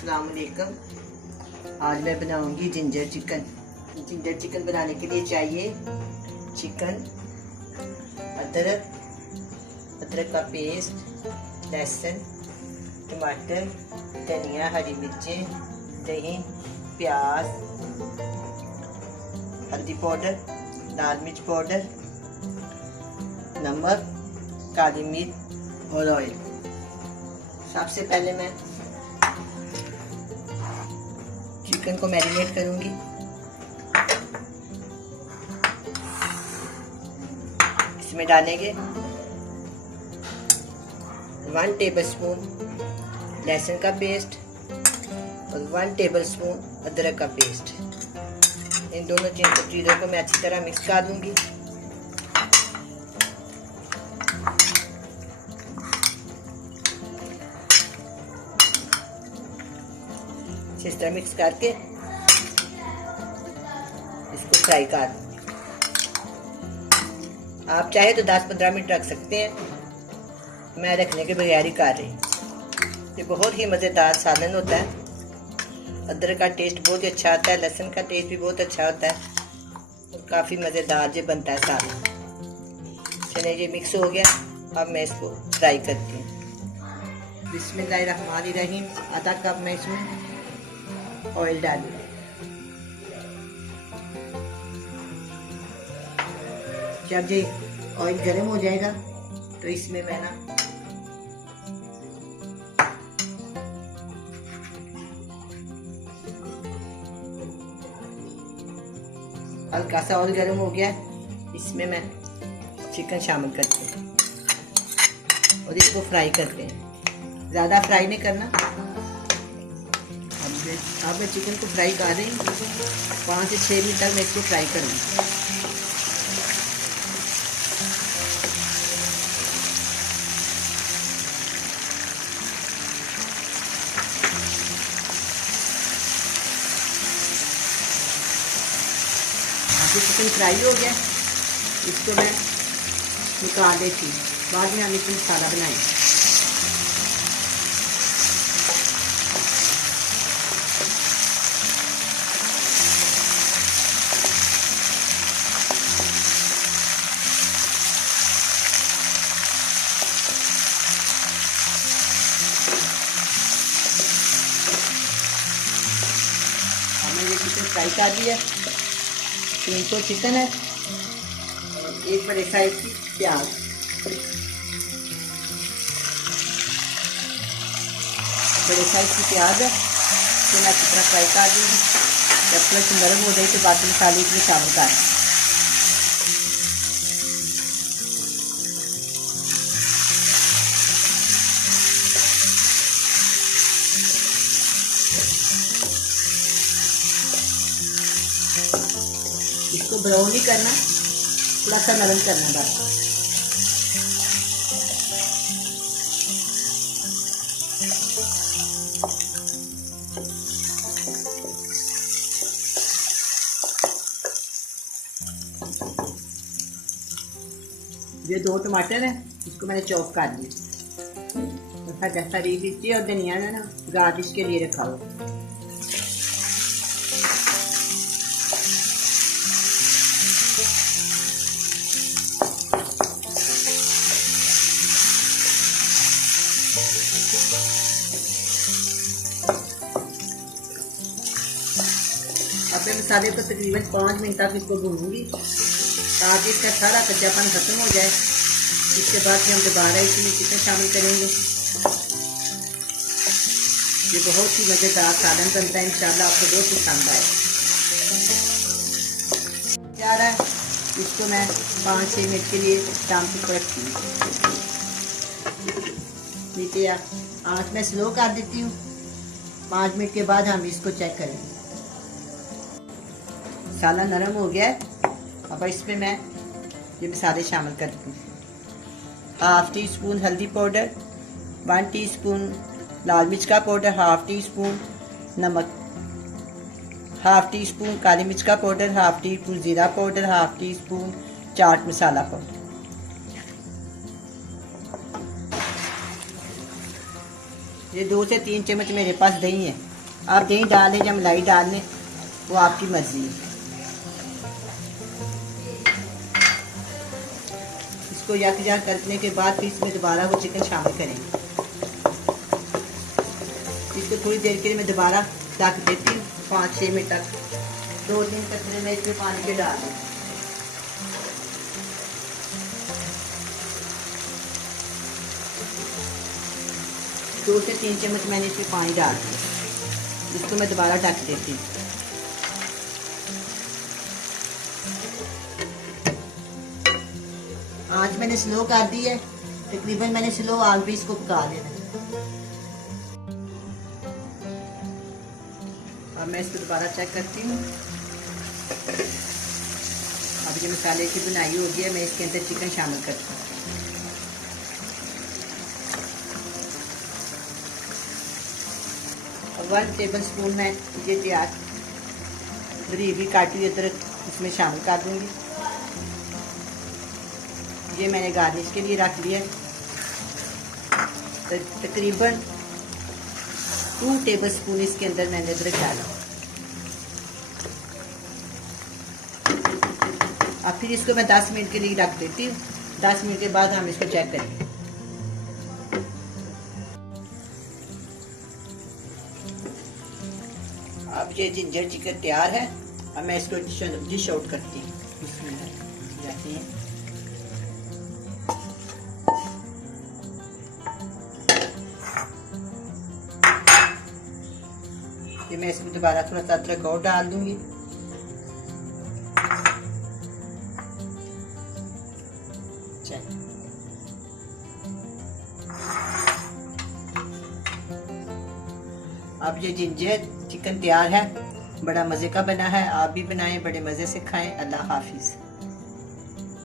अस्सलाम वालेकुम। आज मैं बनाऊंगी जिंजर चिकन। जिंजर चिकन बनाने के लिए चाहिए चिकन, अदरक का पेस्ट, लहसुन, टमाटर, धनिया, हरी मिर्चें, दही, प्याज, हल्दी पाउडर, लाल मिर्च पाउडर, नमक, काली मिर्च और ऑयल। सबसे पहले मैं चिकन को मैरिनेट करूंगी। इसमें डालेंगे 1 टेबलस्पून लहसुन का पेस्ट और 1 टेबलस्पून अदरक का पेस्ट। इन दोनों चीज़ों को मैं अच्छी तरह मिक्स कर दूंगी। इस तरह मिक्स करके इसको फ्राई कर दूंगी। आप चाहे तो 10-15 मिनट रख सकते हैं, मैं रखने के बगैर ही कर रही हूँ। ये बहुत ही मज़ेदार सालन होता है। अदरक का टेस्ट बहुत ही अच्छा आता है, लहसुन का टेस्ट भी बहुत अच्छा होता है और काफ़ी मज़ेदार जो बनता है सालन। चलिए ये मिक्स हो गया, अब मैं इसको फ्राई करती हूँ। बिस्मिल्लाहिर्रहमानिर्रहीम। आधा कप मैं इसमें ऑयल डालूँ। जब ये ऑयल गर्म हो जाएगा तो इसमें मैं ना हल्का सा ऑयल गर्म हो गया, इसमें मैं चिकन शामिल करती हूँ और इसको फ्राई करते हैं। ज़्यादा फ्राई नहीं करना। अब मैं चिकन को फ्राई कर रही हूँ। 5 से 6 मिनट तक मैं इसको फ्राई करूँगी। जो चिकन फ्राई हो गया इसको मैं निकाल देती हूँ। बाद में हम इसमें मसाला बनाएंगे। मैंने चिकन फ्राई कर दिया। 300 चिकन है और 1 बड़े साइज की प्याज। बड़े साइज की प्याज है तो मैं अच्छी तरह फ्राई कर दूँगी। जब थोड़ा नरम हो जाए तो बाकी मसाले इसमें शामिल कर। इसको ब्राउन नहीं करना, थोड़ा सा नरम करना बस। ये 2 टमाटर है, इसको मैंने चॉप कर दिया। जैसा हरी मिर्ची और धनिया है ना गार्निश के लिए रखा हुआ। अब मैं मसाले को तकरीबन 5 मिनट तक इसको भूनूंगी ताकि इसका सारा कच्चापन खत्म हो जाए। इसके बाद फिर हम दोबारा इसमें चिकन शामिल करेंगे। ये बहुत ही मज़ेदार सालन बनता है। इंशाल्लाह आपको बहुत पसंद आए। जा रहा है, इसको मैं 5-6 मिनट के लिए शाम तक रखती हूँ। नीचे आँच में स्लो कर देती हूँ। 5 मिनट के बाद हम इसको चेक करेंगे। मसाला नरम हो गया है। अब इसमें मैं ये मसाले शामिल करती हूँ। 1/2 टीस्पून हल्दी पाउडर, 1 टीस्पून लाल मिर्च का पाउडर, 1/2 टीस्पून नमक, 1/2 टीस्पून काली मिर्च का पाउडर, 1/2 टीस्पून ज़ीरा powder, 1/2 teaspoon chaat masala powder. ये 2 से 3 चम्मच मेरे पास दही है। आप दही डाल लें या मलाई डाल लें, वो आपकी मर्जी है। इसको यकजान करने के बाद फिर इसमें दोबारा वो चिकन शामिल करेंगे। इसको थोड़ी देर के लिए मैं दोबारा ढक देती हूँ 5-6 मिनट तक। 2-3 कतरे में इसमें पानी के डाल दूँ। दो से 3 चम्मच मैंने इसमें पानी डाल दिया, जिसको मैं दोबारा ढक देती हूँ। आँच मैंने स्लो कर दी है, तकरीबन मैंने स्लो आग भी इसको पका देना। अब मैं इसको दोबारा चेक करती हूँ। अब ये मसाले की बुनाई हो गई है, मैं इसके अंदर चिकन शामिल करती हूँ। और 1 टेबल स्पून मैं ये प्याज बारीक काटी हुई अदरक इसमें शामिल कर दूँगी। ये मैंने गार्निश के लिए रख लिया। तकरीबन 2 टेबल स्पून इसके अंदर मैंने अदरक डाला। अब फिर इसको मैं 10 मिनट के लिए रख देती हूँ। 10 मिनट के बाद हम इसको चेक करेंगे। अब ये जिंजर चिकन तैयार है। अब मैं इसको डिश आउट करती हूँ। जाती है। ये मैं इसमें दोबारा थोड़ा सा अदरक और डाल दूंगी। अब ये जिंजर चिकन तैयार है, बड़ा मज़े का बना है। आप भी बनाएं, बड़े मज़े से खाएं। अल्लाह हाफिज़।